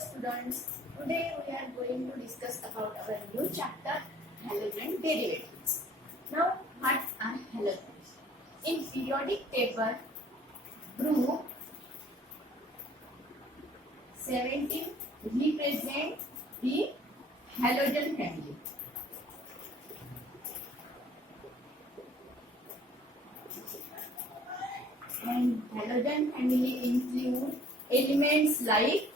students, today we are going to discuss about our new chapter halogen derivatives. Now what are halogens? In periodic table group 17 represent the halogen family. And halogen family include elements like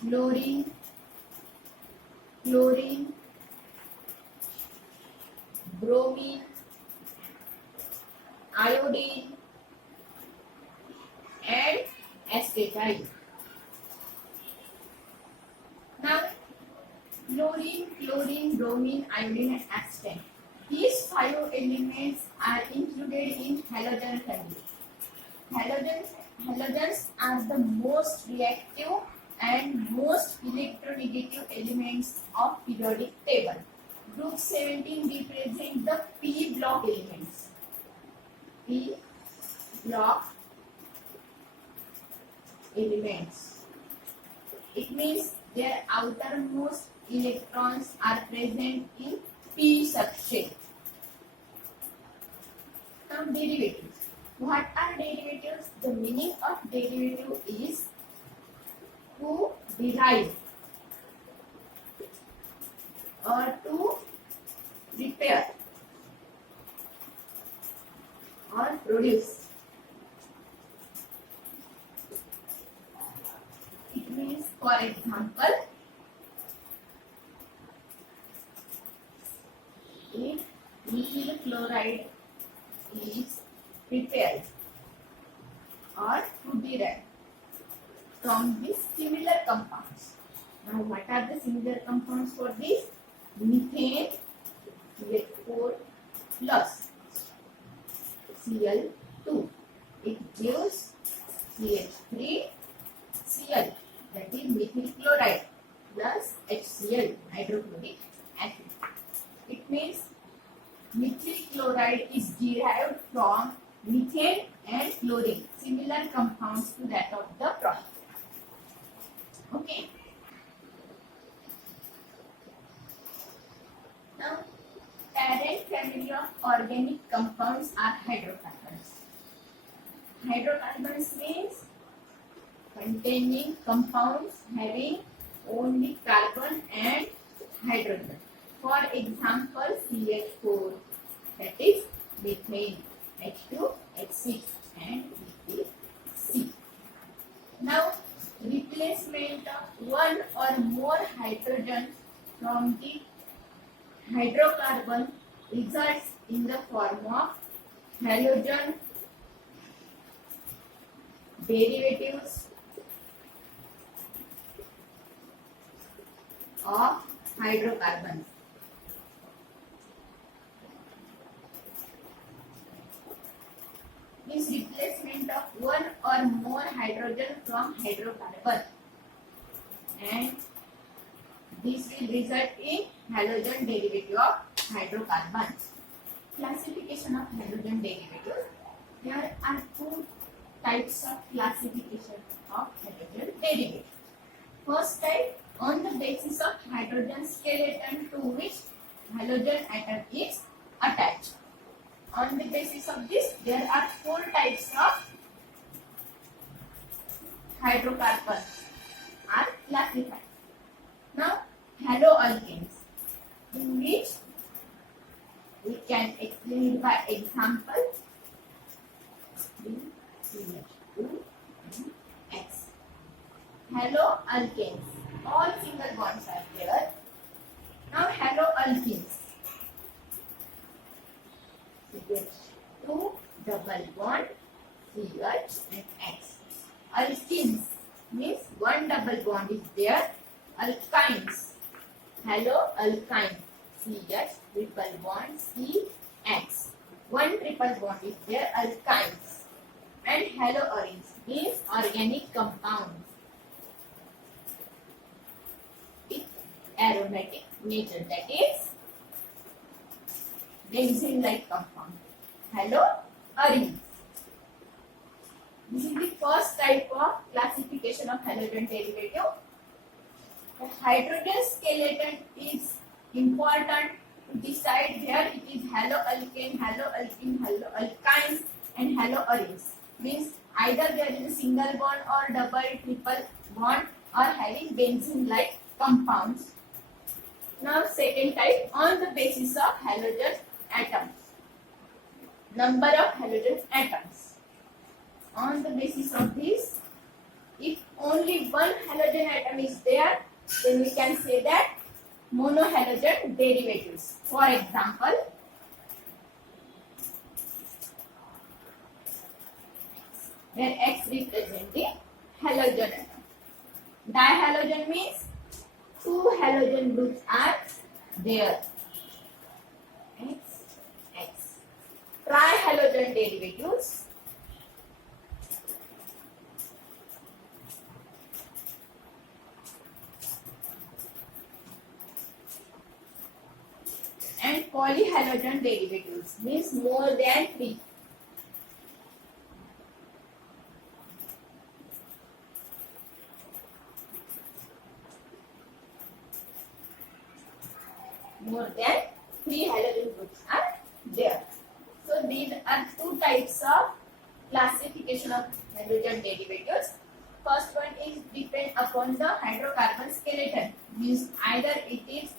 fluorine, chlorine, bromine, iodine, and acetyl. Now, fluorine, chlorine, bromine, iodine, and acetyl. These 5 elements are included in halogen family. Halogens are the most reactive and most electronegative elements of periodic table. Group 17 represent the p block elements. P block elements. It means their outermost electrons are present in p subshell. Now derivatives. What are derivatives? The meaning of derivative is to derive or to prepare or produce. It means, for example, if methyl chloride is prepared or to derive from these similar compounds. Now, what are the similar compounds for this? Methane CH4 plus Cl2. It gives CH3 Cl, that is methyl chloride plus HCl, hydrochloric acid. It means methyl chloride is derived from methane and chlorine, similar compounds to that of the product. Okay. Now, parent family of organic compounds are hydrocarbons. Hydrocarbons means containing compounds having only carbon and hydrogen. For example, CH4, that is methane, H2, H6, and C. Now, replacement of one or more hydrogen from the hydrocarbon results in the form of halogen derivatives of hydrocarbons. This replacement of one or more hydrogen from hydrocarbon, and this will result in halogen derivative of hydrocarbons. Classification of halogen derivatives. There are 2 types of classification of halogen derivatives. First type, on the basis of hydrogen skeleton to which halogen atom is attached. On the basis of this, there are 4 types of hydrocarbons are classified. Now, haloalkanes, in which we can explain it by example. CH2 and X. Haloalkanes, all single bonds are there. Now, haloalkenes. CH2 double bond CH and X. Alkenes means one double bond is there. Alkynes, haloalkyne, CH triple bond CX. One triple bond is there, alkynes. And haloarenes means organic compounds. Its aromatic nature, that is benzene-like compound. Haloarenes. This is the first type of classification of halogen derivative. The hydrogen skeleton is important to decide where it is haloalkane, haloalkynes, and haloarenes. Means either there is a single bond or double, triple bond, or having benzene-like compounds. Now, second type, on the basis of halogen atoms. Number of halogen atoms. On the basis of this, if only one halogen atom is there, then we can say that monohalogen derivatives. For example, where X represents the halogen atom. Dihalogen means two halogen groups are there. X, X. Trihalogen derivatives. And polyhalogen derivatives means more than 3. More than 3 halogen groups are there. So these are two types of classification of halogen derivatives. First one is depend upon the hydrocarbon skeleton. Means either it is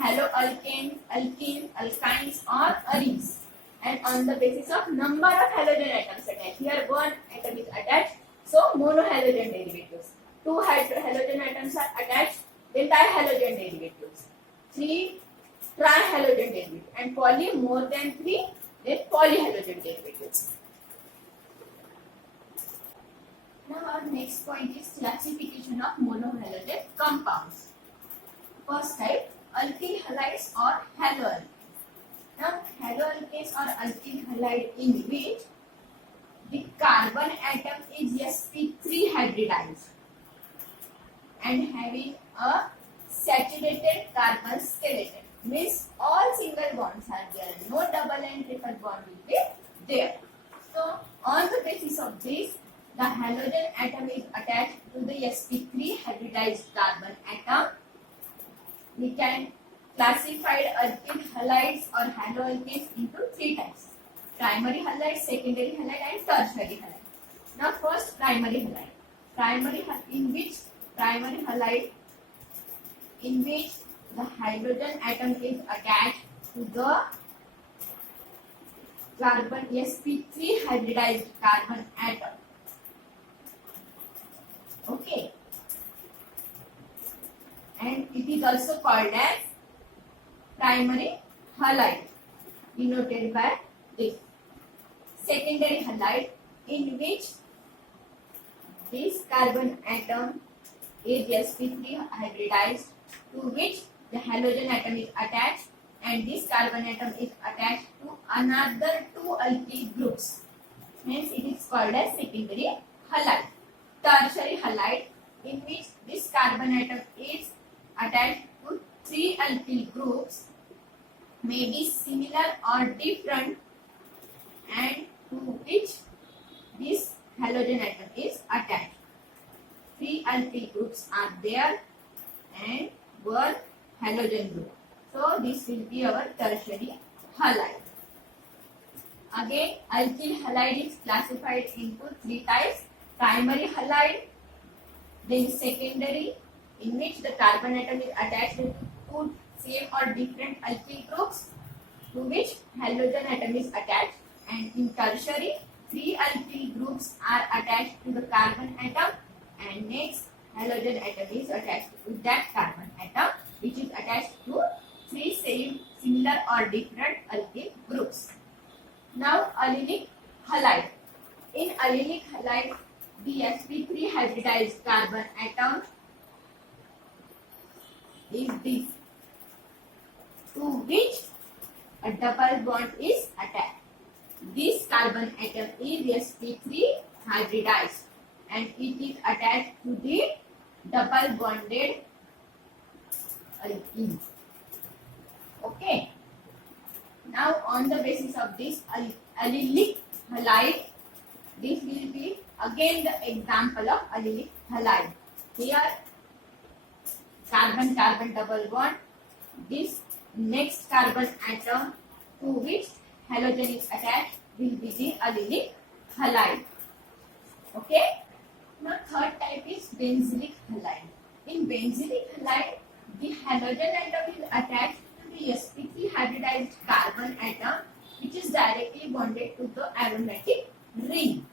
haloalkane, alkenes, alkynes, or arenes, and on the basis of number of halogen atoms attached. Here one atom is attached, so monohalogen derivatives. Two halogen atoms are attached, then dihalogen derivatives. 3 trihalogen derivatives, and poly more than 3, then polyhalogen derivatives. Now our next point is classification of monohalogen compounds. First type, alkyl halides or haloalkanes. Now, haloalkanes or alkyl halide in which the carbon atom is sp3 hybridized and having a saturated carbon skeleton. Means all single bonds are there, no double and triple bond will be there. So, on the basis of this, the halogen atom is attached to the sp3 hybridized carbon atom. We can classify alkyl halides or haloalkanes into 3 types: primary halide, secondary halide, and tertiary halide. Now, first primary halide. Primary halide in which the hydrogen atom is attached to the carbon sp3 hybridized carbon atom. Okay. And it is also called as primary halide, denoted by this. Secondary halide, in which this carbon atom is sp3 hybridized, to which the halogen atom is attached, and this carbon atom is attached to another 2 alkyl groups. Hence it is called as secondary halide. Tertiary halide, in which this carbon atom is attached to 3 alkyl groups, may be similar or different, and to which this halogen atom is attached. 3 alkyl groups are there and 1 halogen group. So this will be our tertiary halide. Again, alkyl halide is classified into 3 types: primary halide, then secondary, in which the carbon atom is attached to 2 same or different alkyl groups, to which halogen atom is attached, and in tertiary, 3 alkyl groups are attached to the carbon atom, and next halogen atom is attached to that carbon atom, which is attached to 3 same, similar or different alkyl groups. Now, allylic halide. In allylic halide, the sp3 hybridized carbon atom is this, to which a double bond is attached. This carbon atom is sp3 hybridized and it is attached to the double bonded alkene. Okay. Now, on the basis of this allylic halide, this will be Again, the example of allylic halide. Here, carbon-carbon double bond. This next carbon atom to which halogen is attached will be the allylic halide. Okay. Now, third type is benzylic halide. In benzylic halide, the halogen atom is attached to the sp3 hybridized carbon atom, which is directly bonded to the aromatic ring.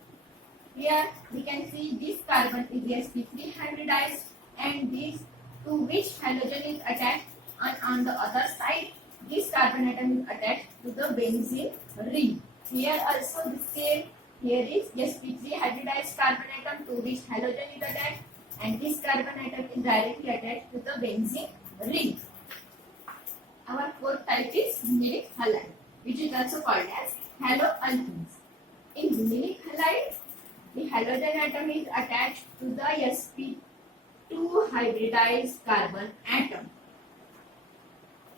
Here we can see this carbon is sp3 hybridized, and this to which halogen is attached, and on the other side this carbon atom is attached to the benzene ring. Here also the same. Here is sp3 hybridized carbon atom to which halogen is attached, and this carbon atom is directly attached to the benzene ring. Our fourth type is vinylic halide, which is also called as haloalkenes. In vinylic halide, the halogen atom is attached to the sp2 hybridized carbon atom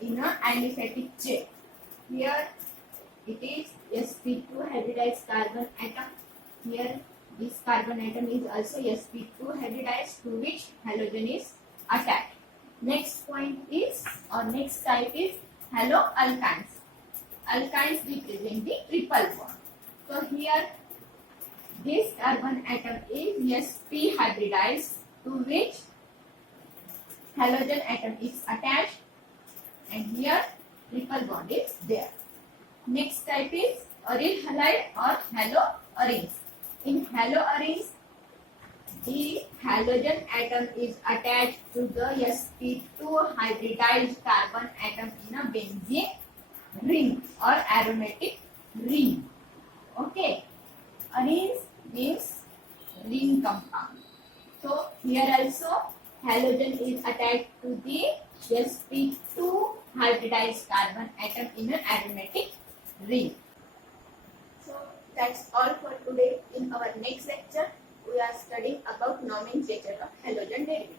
in an aliphatic chain. Here it is sp2 hybridized carbon atom. Here this carbon atom is also sp2 hybridized to which halogen is attached. Next point is, or next type is haloalkynes. Alkynes represent the triple bond. So here this carbon atom is sp hybridized to which halogen atom is attached, and here triple bond is there. Next type is aryl halide or haloarenes. In haloarenes, the halogen atom is attached to the sp2 hybridized carbon atom in a benzene ring or aromatic ring. Okay, arenes means ring compound. So here also halogen is attached to the sp2 hybridized carbon atom in an aromatic ring. So that's all for today. In our next lecture, we are studying about nomenclature of halogen derivatives.